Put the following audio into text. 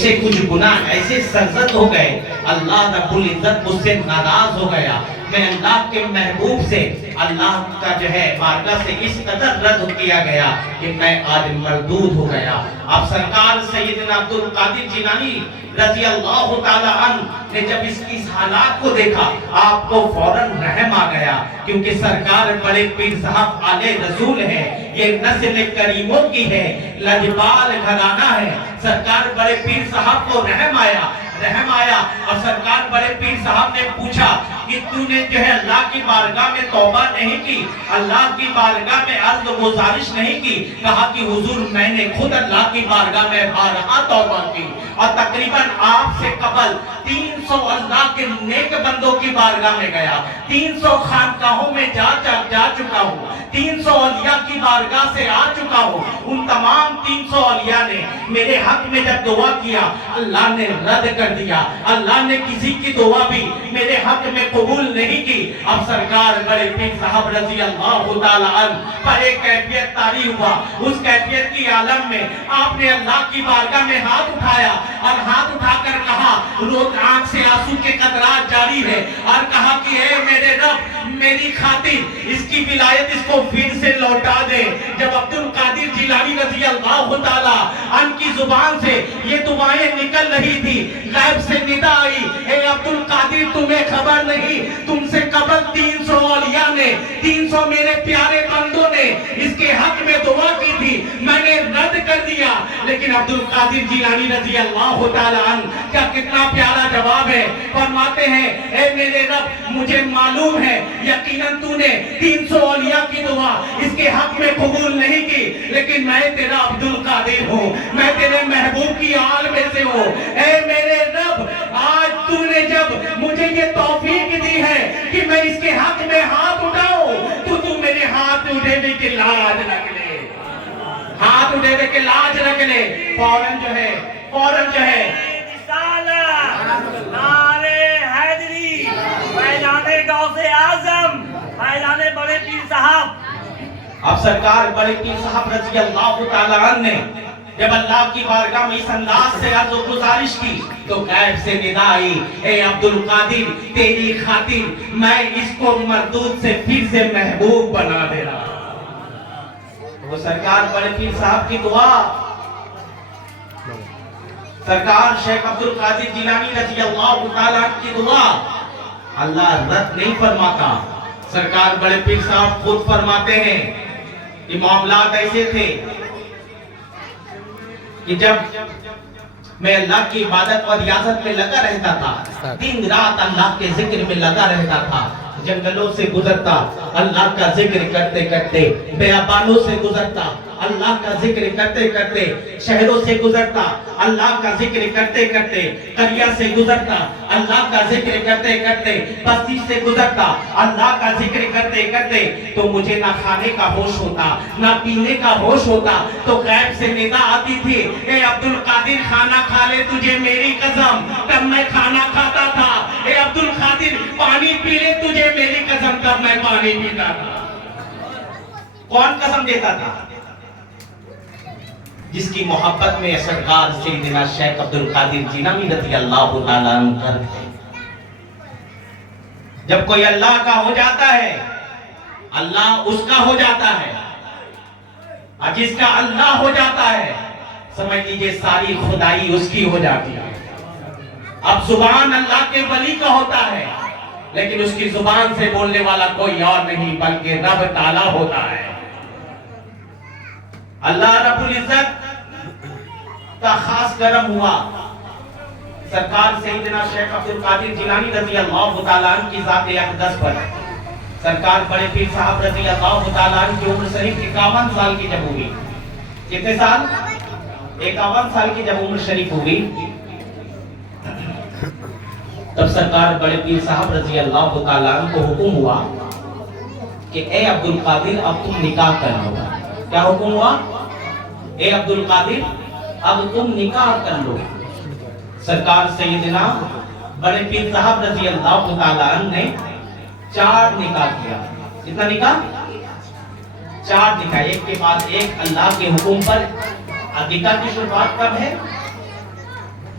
سے کچھ گناہ ایسے سرزد ہو گئے، اللہ رب العزت مجھ سے ناراض ہو گیا، میں اللہ کے محبوب سے اللہ کا جو ہے بارگاہ سے اس قدر رد کیا گیا کہ میں آج مردود ہو گیا۔ اب سرکار سیدنا عبد القادر جیلانی رضی اللہ تعالی عنہ نے جب اس حالات کو دیکھا، آپ کو فوراً رحم آ گیا، کیونکہ سرکار بڑے پیر صاحب آلے رسول ہے، یہ نسل کریموں کی ہے، لجپال گھرانہ ہے۔ سرکار بڑے پیر صاحب کو رحم آیا اور سرکار بڑے پیر صاحب نے پوچھا کہ تو نے جو ہے اللہ کی بارگاہ میں توبہ نہیں کی، اللہ کی بارگاہ میں عرض و گزارش نہیں کی؟ کہا کہ حضور میں نے خود اللہ کی بارگاہ میں بارہا توبہ کی، اور تقریباً آپ سے قبل 300 اللہ کے نیک بندوں کی بارگاہ میں گیا، 300 خانقاہوں میں جا چکا ہوں، 300 اولیاء کی بارگاہ سے آ چکا ہوں۔ ان تمام 300 اولیاء نے میرے حق میں جب دعا کیا، اللہ نے رد کر دیا، اللہ نے کسی کی دعا بھی میرے حق میں قبول نہیں کی۔ اب سرکار بڑے پیر صاحب رضی اللہ تعالی عنہ پر ایک کیفیت طاری ہوا، اس کیفیت کی عالم میں آپ نے اللہ کی بارگاہ میں ہاتھ اٹھایا اور ہاتھ اٹھا کر کہا، روز آنکھ سے آنسو کے قطرات جاری ہے، اور کہا کہ اے میرے رب، میری خاطر اس کی ولایت اس کو پھر سے لوٹا دے۔ جب عبد القادر جیلانی رضی اللہ تعالی عنہ کی زبان سے یہ دعائیں نکل رہی تھی، غیب سے ندا آئی، اے عبد القادر تمہیں خبر نہیں، تم سے قبل 300 اولیاء نے، 300 میرے پیارے بندوں نے اس کے حق میں دعا کی تھی، میں نے رد کر دیا۔ لیکن عبد القادر جیلانی رضی اللہ تعالی عنہ کا کتنا پیارا جواب ہے، فرماتے ہیں، اے میرے رب مجھے معلوم ہے یقیناً تو نے 300 اولیاء کی دعا اس کے حق میں قبول نہیں کی، لیکن میں تیرا عبد القادر ہوں، میں تیرے محبوب کی آل میں سے ہوں۔ اے میرے رب، آج تو نے جب مجھے یہ توفیق دی ہے کہ میں اس کے حق میں ہاتھ اٹھاؤں، تو میرے ہاتھ اٹھے کے لاج رکھ لے، ہاتھ اٹھے کے لاج رکھ لے۔ فوراً جو ہے نعرے حیدری، فیضان غوث اعظم، فیضان بڑے پیر صاحب۔ اب سرکار بڑے پیر صاحب رضی اللہ تعالی عنہ نے جب اللہ کی بارگاہ میں اس انداز سے عرض و گزارش کی تو غیب سے ندا آئی، اے عبد القادر تیری خاطر میں اس کو مردود سے پھر سے محبوب بنا دے رہا۔ وہ سرکار بڑے پیر صاحب کی دعا، سرکار شیخ عبد القادر جیلانی رضی اللہ تعالی عنہ کی دعا اللہ رد نہیں فرماتا۔ سرکار بڑے پیر صاحب خود فرماتے ہیں کہ معاملات ایسے تھے کہ جب میں اللہ کی عبادت اور ریاضت میں لگا رہتا تھا، دن رات اللہ کے ذکر میں لگا رہتا تھا، جنگلوں سے گزرتا اللہ کا ذکر کرتے کرتے، بیابانوں سے گزرتا اللہ کا ذکر کرتے کرتے، شہروں سے گزرتا اللہ کا ذکر کرتے کرتے، قریہ سے گزرتا اللہ کا ذکر کرتے کرتے، بستی سے گزرتا اللہ کا ذکر کرتے کرتے، تو مجھے نہ کھانے کا ہوش ہوتا نہ پینے کا ہوش ہوتا، تو غیب سے ندا آتی تھی، اے عبد القادر کھانا کھا لے تجھے میری قسم، تب میں کھانا کھاتا تھا۔ اے عبد القادر پانی پی لے تجھے میری قسم، تب میں پانی پیتا تھا۔ کون قسم دیتا تھا؟ جس کی محبت میں سرکار سیدنا شیخ عبد القادر جیلانی رضی اللہ تعالیٰ عنہ کرتے۔ جب کوئی اللہ کا ہو جاتا ہے، اللہ اس کا ہو جاتا ہے، اور جس کا اللہ ہو جاتا ہے سمجھ لیجئے ساری خدائی اس کی ہو جاتی ہے۔ اب زبان اللہ کے ولی کا ہوتا ہے، لیکن اس کی زبان سے بولنے والا کوئی اور نہیں بلکہ رب تعالیٰ ہوتا ہے۔ اللہ رب العزت کا خاص کرم ہوا سرکار سیدنا شیخ عبد القادر جیلانی رضی اللہ تعالیٰ عنہ کی ذات اقدس پر۔ سرکار بڑے پیر صاحب رضی اللہ تعالیٰ عنہ کی عمر شریف 51 سال کی جب ہوئی، کتنے سال؟ 51 سال کی جب عمر شریف ہوئی، تب سرکار بڑے پیر صاحب رضی اللہ تعالیٰ عنہ کو حکم ہوا کہ اے عبد القادر اب تم نکاح کر لو۔ کیا حکم ہوا؟ اے عبد القادر اب تم نکاح کر لو۔ سرکار سیدنا بڑے پیر صاحب رضی اللہ تعالیٰ عنہ نے 4 نکاح کیا۔ کتنا نکاح؟ 4 نکاح، ایک کے بعد ایک اللہ کے حکم پر۔ نکاح کی شروعات کب ہے؟